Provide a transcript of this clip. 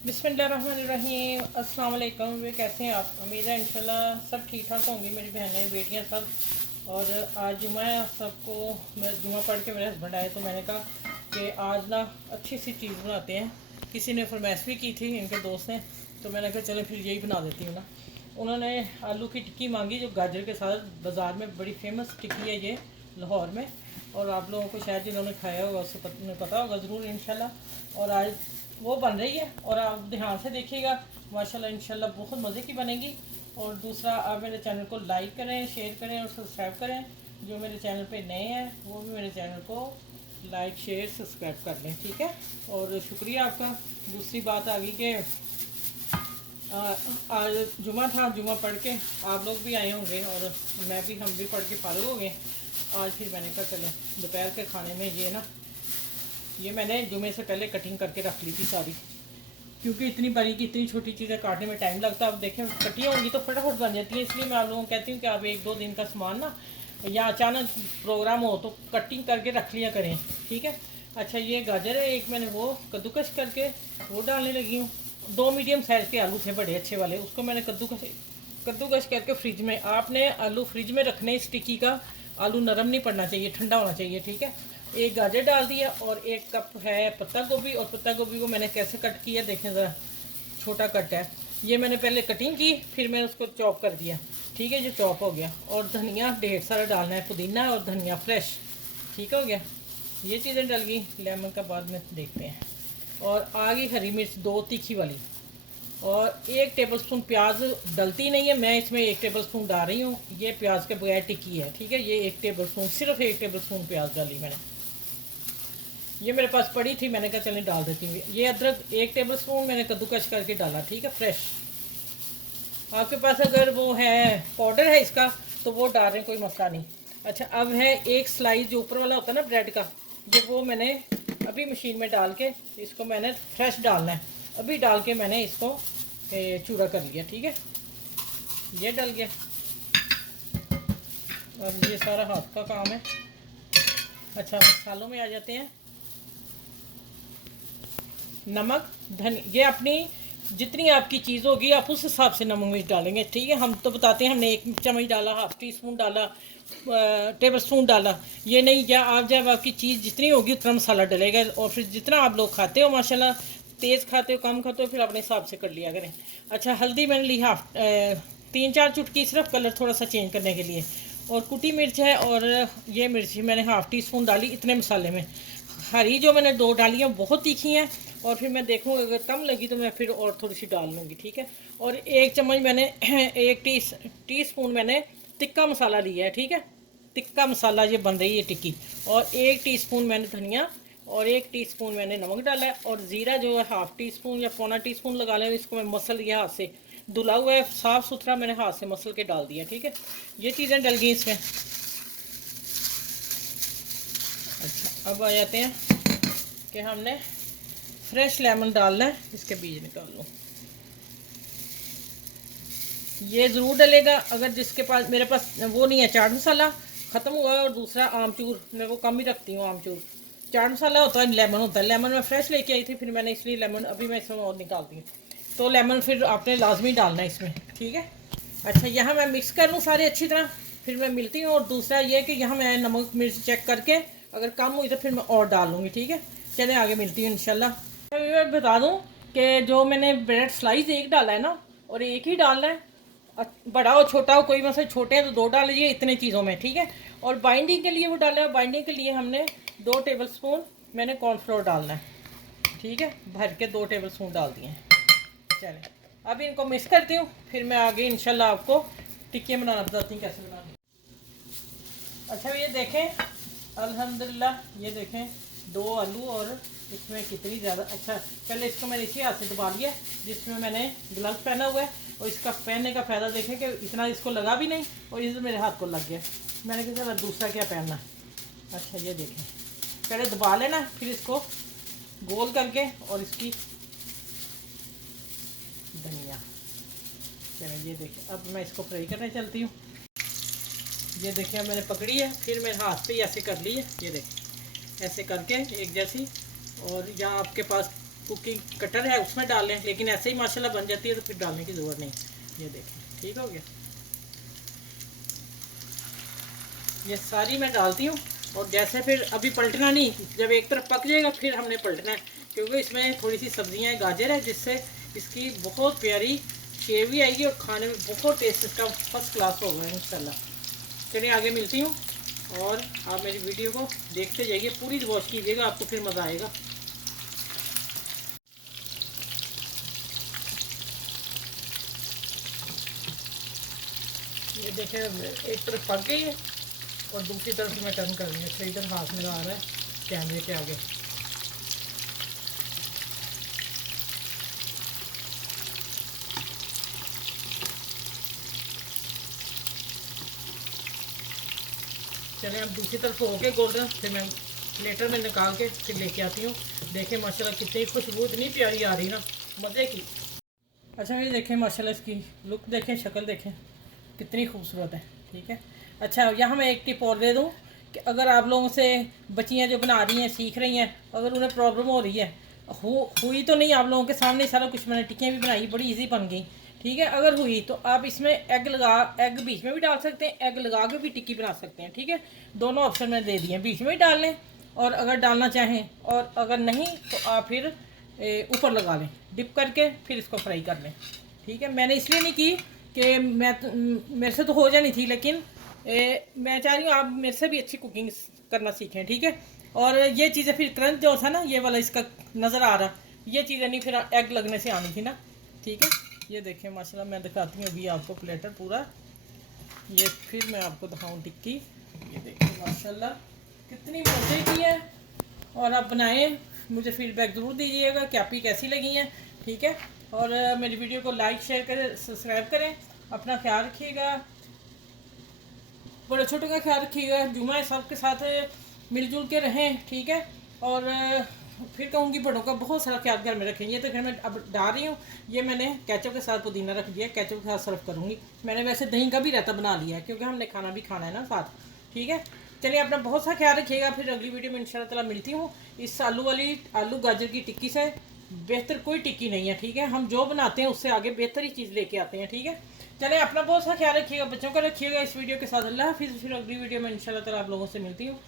बिस्मिल्लाहिर्रहमानिर्रहीम। अस्सलाम वालेकुम। वे कैसे हैं आप? उम्मीद है इंशाल्लाह सब ठीक ठाक होंगी, मेरी बहनें बेटियां सब। और आज जुमा है, सबको मैं जुमा पढ़ के मेरे हस्बैंड आए तो मैंने कहा कि आज ना अच्छी सी चीज़ बनाते हैं। किसी ने फरमाइश भी की थी, इनके दोस्त ने, तो मैंने कहा चलो फिर यही बना देती हूँ ना। उन्होंने आलू की टिक्की मांगी जो गाजर के साथ, बाज़ार में बड़ी फेमस टिक्की है ये लाहौर में। और आप लोगों को शायद जिन्होंने खाया होगा उससे पता होगा ज़रूर इंशाल्लाह। और आज वो बन रही है और आप ध्यान से देखिएगा, माशाल्लाह इंशाल्लाह बहुत मज़े की बनेगी। और दूसरा, आप मेरे चैनल को लाइक करें, शेयर करें और सब्सक्राइब करें। जो मेरे चैनल पे नए हैं वो भी मेरे चैनल को लाइक शेयर सब्सक्राइब कर लें, ठीक है। और शुक्रिया आपका। दूसरी बात आ गई कि आज जुमा था, जुमा पढ़ के आप लोग भी आए होंगे और मैं भी, हम भी पढ़ के फारिग हो गए। आज फिर मैंने कहा चलो दोपहर के खाने में ये मैंने जुमे से पहले कटिंग करके रख ली थी सारी, क्योंकि इतनी बारीकी इतनी छोटी चीज़ें काटने में टाइम लगता है। अब देखें कटी होंगी तो फटाफट बन जाती है, इसलिए मैं आप लोगों को कहती हूँ कि आप एक दो दिन का सामान ना, या अचानक प्रोग्राम हो तो कटिंग करके रख लिया करें, ठीक है। अच्छा, ये गाजर है, एक मैंने वो कद्दूकस करके वो डालने लगी हूँ। दो मीडियम साइज़ के आलू थे बड़े अच्छे वाले, उसको मैंने कद्दूकस करके फ्रिज में, आपने आलू फ्रिज में रखने, इस टिक्की का आलू नरम नहीं पड़ना चाहिए, ठंडा होना चाहिए, ठीक है। एक गाजर डाल दिया और एक कप है पत्ता गोभी। और पत्ता गोभी को मैंने कैसे कट किया देखें ज़रा, छोटा कट है ये। मैंने पहले कटिंग की, फिर मैंने उसको चॉप कर दिया, ठीक है, ये चॉप हो गया। और धनिया ढेर सारा डालना है, पुदीना और धनिया फ्रेश, ठीक हो गया। ये चीज़ें डल गई, लेमन का बाद में देखते हैं। और आ गई हरी मिर्च दो तीखी वाली, और एक टेबलस्पून प्याज डलती नहीं है, मैं इसमें एक टेबलस्पून डाल रही हूँ। ये प्याज के बगैर टिक्की है, ठीक है। ये एक टेबलस्पून, सिर्फ एक टेबलस्पून प्याज डाली मैंने, ये मेरे पास पड़ी थी, मैंने कहा चलें डाल देती हूँ। ये अदरक एक टेबलस्पून मैंने कद्दूकस करके डाला, ठीक है, फ्रेश। आपके पास अगर वो है पाउडर है इसका तो वो डाल रहे, कोई मसला नहीं। अच्छा, अब है एक स्लाइस जो ऊपर वाला होता है ना ब्रेड का, जो वो मैंने अभी मशीन में डाल के, इसको मैंने फ्रेश डालना है, अभी डाल के मैंने इसको चूरा कर लिया, ठीक है। ये डल गया। अब ये सारा हाथ का काम है। अच्छा, मसालों में आ जाते हैं। नमक, ये अपनी जितनी आपकी चीज़ होगी आप उस हिसाब से नमक मिर्च डालेंगे, ठीक है। हम तो बताते हैं हमने 1 चम्मच डाला, हाफ टी स्पून डाला, टेबल स्पून डाला, ये नहीं। या आप जब आपकी चीज़ जितनी होगी उतना मसाला डलेगा। और फिर जितना आप लोग खाते हो माशाल्लाह, तेज़ खाते हो कम खाते हो, फिर अपने हिसाब से कर लिया करें। अच्छा, हल्दी मैंने ली 3-4 चुटकी, सिर्फ कलर थोड़ा सा चेंज करने के लिए। और कुटी मिर्च है, और ये मिर्च मैंने हाफ टी स्पून डाली इतने मसाले में। हरी जो मैंने 2 डाली हैं बहुत तीखी हैं, और फिर मैं देखूँगी अगर कम लगी तो मैं फिर और थोड़ी सी डाल लूँगी, ठीक है। और 1 चम्मच मैंने एक टी स्पून मैंने तिक्का मसाला लिया है, ठीक है। तिक्का मसाला ये बन रही है टिक्की। और 1 टीस्पून मैंने धनिया, और 1 टीस्पून मैंने नमक डाला है। और ज़ीरा जो है हाफ टी स्पून या पौना टीस्पून लगा लें, इसको मैं मसल लिया हाथ से, धुला हुआ है साफ़ सुथरा, मैंने हाथ से मसल के डाल दिया, ठीक है। ये चीज़ें डल गई इसमें। अच्छा, अब आ जाते हैं कि हमने फ्रेश लेमन डालना है, इसके बीज निकाल लो। ये ज़रूर डलेगा, अगर जिसके पास, मेरे पास वो नहीं है, चाट मसाला ख़त्म हुआ है, और दूसरा आमचूर, मैं वो कम ही रखती हूँ आमचूर। चाट मसाला होता है, लेमन होता है, लेमन मैं फ्रेश लेके आई थी, फिर मैंने इसलिए लेमन अभी मैं इसमें और निकालती हूँ। तो लेमन फिर आपने लाजमी डालना है इसमें, ठीक है। अच्छा, यहाँ मैं मिक्स कर लूँ सारे अच्छी तरह, फिर मैं मिलती हूँ। और दूसरा ये कि यहाँ मैं नमक मिर्च चेक करके अगर कम हुई तो फिर मैं और डाल लूँगी, ठीक है। चले आगे मिलती हूँ इंशाल्लाह। मैं बता दूं कि जो मैंने ब्रेड स्लाइस एक डाला है ना, और एक ही डालना है, बड़ा हो छोटा हो, कोई मतलब छोटे हैं तो 2 डाल लीजिए इतने चीज़ों में, ठीक है। और बाइंडिंग के लिए वो डाला है, बाइंडिंग के लिए हमने 2 टेबलस्पून मैंने कॉर्नफ्लोर डालना है, ठीक है, भर के 2 टेबलस्पून डाल दिए हैं। चलें, अभी इनको मिक्स करती हूँ, फिर मैं आगे इंशाल्लाह आपको टिक्कियाँ बनाना बताती हूँ कैसे बनानी। अच्छा, ये देखें अल्हम्दुलिल्लाह, ये देखें 2 आलू, और इसमें कितनी ज़्यादा। अच्छा, पहले इसको मैंने इसी हाथ से दबा लिया जिसमें मैंने ग्लव्स पहना हुआ है, और इसका पहनने का फ़ायदा देखें कि इतना इसको लगा भी नहीं, और इसे मेरे हाथ को लग गया। मैंने कहा चलो दूसरा क्या पहनना। अच्छा, ये देखें, पहले दबा लेना, फिर इसको गोल करके, और इसकी धनिया। चलो ये देखें, अब मैं इसको फ्राई करने चलती हूँ। ये देखिए, मैंने पकड़ी है, फिर मेरे हाथ पे ही ऐसे कर ली है, ये देखिए ऐसे करके एक जैसी। और यहाँ आपके पास कुकिंग कटर है उसमें डाल लें, लेकिन ऐसे ही माशाल्लाह बन जाती है तो फिर डालने की ज़रूरत नहीं। ये देखें ठीक हो गया। ये सारी मैं डालती हूँ और जैसे फिर अभी पलटना नहीं, जब एक तरफ पक जाएगा फिर हमने पलटना है, क्योंकि इसमें थोड़ी सी सब्जियाँ गाजर है जिससे इसकी बहुत प्यारी शेवी आएगी और खाने में बहुत टेस्ट इसका फर्स्ट क्लास होगा इंशाल्लाह। चलिए आगे मिलती हूँ और आप मेरी वीडियो को देखते जाइए, पूरी वॉच कीजिएगा, आपको फिर मज़ा आएगा। ये देखें एक तरफ पक गई है और दूसरी तरफ मैं टर्न कर रही हूँ। अच्छा इधर हाथ मेरा आ रहा है कैमरे के आगे। चलें अब दूसरी तरफ हो गए गोल्डन, फिर मैं प्लेटर में निकाल के फिर लेके आती हूँ। देखें माशाल्लाह कितनी खुशबू इतनी प्यारी आ रही ना, मज़े की। अच्छा ये देखें माशाल्लाह इसकी लुक देखें, शक्ल देखें कितनी खूबसूरत है। ठीक है, अच्छा यहाँ मैं एक टिप और दे दूँ कि अगर आप लोगों से बच्चियाँ जो बना रही हैं सीख रही हैं, अगर उन्हें प्रॉब्लम हो रही है, हुई तो नहीं, आप लोगों के सामने सारा कुछ मैंने टिक्कियाँ भी बनाई, बड़ी इजी बन गई। ठीक है, अगर हुई तो आप इसमें एग बीच में भी डाल सकते हैं, एग लगा के भी टिक्की बना सकते हैं। ठीक है, दोनों ऑप्शन मैंने दे दिए हैं, बीच में भी डाल लें और अगर डालना चाहें, और अगर नहीं तो आप फिर ऊपर लगा लें डिप करके, फिर इसको फ्राई कर लें। ठीक है, मैंने इसलिए नहीं की कि मेरे से तो हो जानी थी, लेकिन मैं चाह रही हूँ आप मेरे से भी अच्छी कुकिंग करना सीखें। ठीक है, और ये चीज़ें फिर क्रंच जो था ना, ये वाला इसका नज़र आ रहा, ये चीज़ें नहीं फिर एग लगने से आनी थी ना। ठीक है, ये देखें माशाल्लाह मैं दिखाती हूँ अभी आपको प्लेटर पूरा। ये फिर मैं आपको दिखाऊँ टिक्की, ये देखें माशाल्लाह कितनी मज़े की है। और आप बनाएं, मुझे फीडबैक ज़रूर दीजिएगा कि आपकी कैसी लगी हैं। ठीक है, और मेरी वीडियो को लाइक शेयर करें, सब्सक्राइब करें, अपना ख्याल रखिएगा, बड़े छोटों का ख्याल रखिएगा, जुमा सबके साथ मिलजुल के रहें। ठीक है, और फिर कहूँगी बड़ों का बहुत सारा ख्याल घर में रखेंगे। तो फिर मैं अब डाल रही हूँ, ये मैंने केचप के साथ पुदीना रख दिया, केचप के साथ सर्व करूँगी। मैंने वैसे दही का भी रायता बना लिया है क्योंकि हमने खाना भी खाना है ना साथ। ठीक है, चलिए अपना बहुत सा ख्याल रखिएगा, फिर अगली वीडियो में इंशाल्लाह ताला मिलती हूँ। इस आलू गाजर की टिक्की से बेहतर कोई टिक्की नहीं है। ठीक है, हम जो बनाते हैं उससे आगे बेहतर ही चीज़ लेके आते हैं। ठीक है, चले अपना बहुत सा ख्याल रखिएगा, बच्चों का रखिएगा। इस वीडियो के साथ अल्लाह हाफिज़, फिर अगली वीडियो में इंशाल्लाह ताला आप लोगों से मिलती हूँ।